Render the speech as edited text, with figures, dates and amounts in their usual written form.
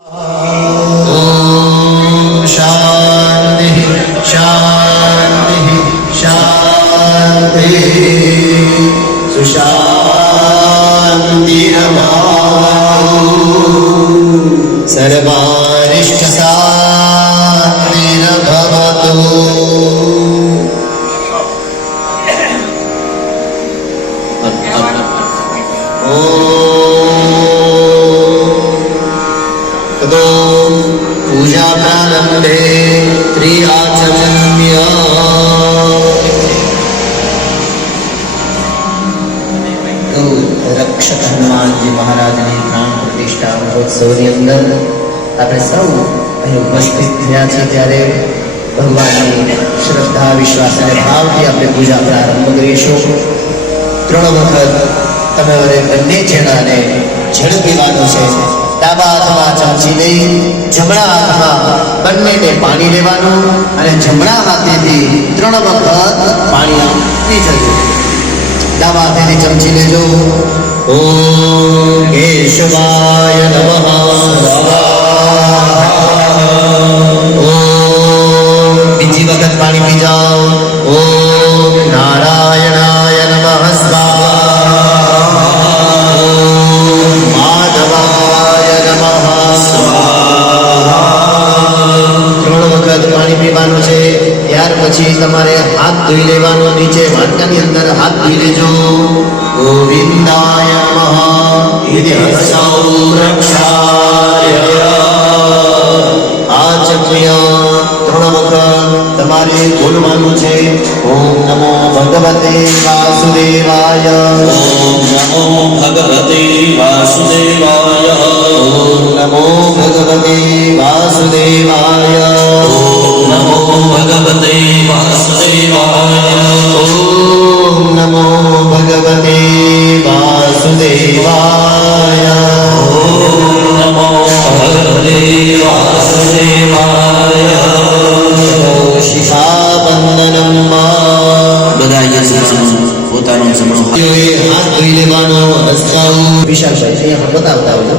ओम शांति शांति शांति सुशांतिर्भवतु सर्वारिष्ट शांतिर्भवतु। पूजा प्रारंभे त्रियाचम्य तो रक्षक हनुमान जी महाराज ने प्राण प्रतिष्ठा महोत्सवની અંદર આપણે સૌ અહીં ઉપસ્થિત થયા છીએ ત્યારે ભગવાનની શ્રદ્ધા વિશ્વાસ અને ભાવથી આપણે પૂજા પ્રારંભ કરીશું। 3 વખત તમારે બંને જણાને જળ પીવાનું છે। ડાબા હાથમાં ચમચી લઈ જમણા હાથમાં બંનેને પાણી લેવાનું અને જમણા હાથેથી 3 વખત પાણી પી જજો। ડાબા હાથેથી ચમચી લેજો। ઓમ કેશવાય નમઃ ઓમ બીજી વખત પાણી પી જાઓ। ઓમ નારાયણાય નમઃ સ્વાહા ઓમ માધવાય નમઃ સ્વાહા। 3 વખત પાણી પીવાનું છે। ત્યાર પછી તમારે હાથ ધોઈ લેવાનો। નીચે વાટકાની અંદર હાથ ધોઈ લેજો। ગોવિંદાય નમઃ ઇતિ સંરક્ષાય આચમ્ય 3 વખત તમારે બોલવાનું છે। ઓમ નમો ભગવતે વાસુદેવાય ઓમ નમો ભગવતે વાસુદેવાય ઓમ નમો ભગવતે વાસુદેવાય ઓમ નમો ભગવતે વાસુદેવાય ઓમ નમો ભગવતે વાસુદેવાય ઓમ નમો ભગવતે વાસુદેવાય શિખાબંધનમ બધા યજમાનો પોતાનો જમણો હાથ હાથ ધોઈ લેવાનો। હસ્તાઓ વિશાલભાઈ અહીંયા બતાવતા આવજો।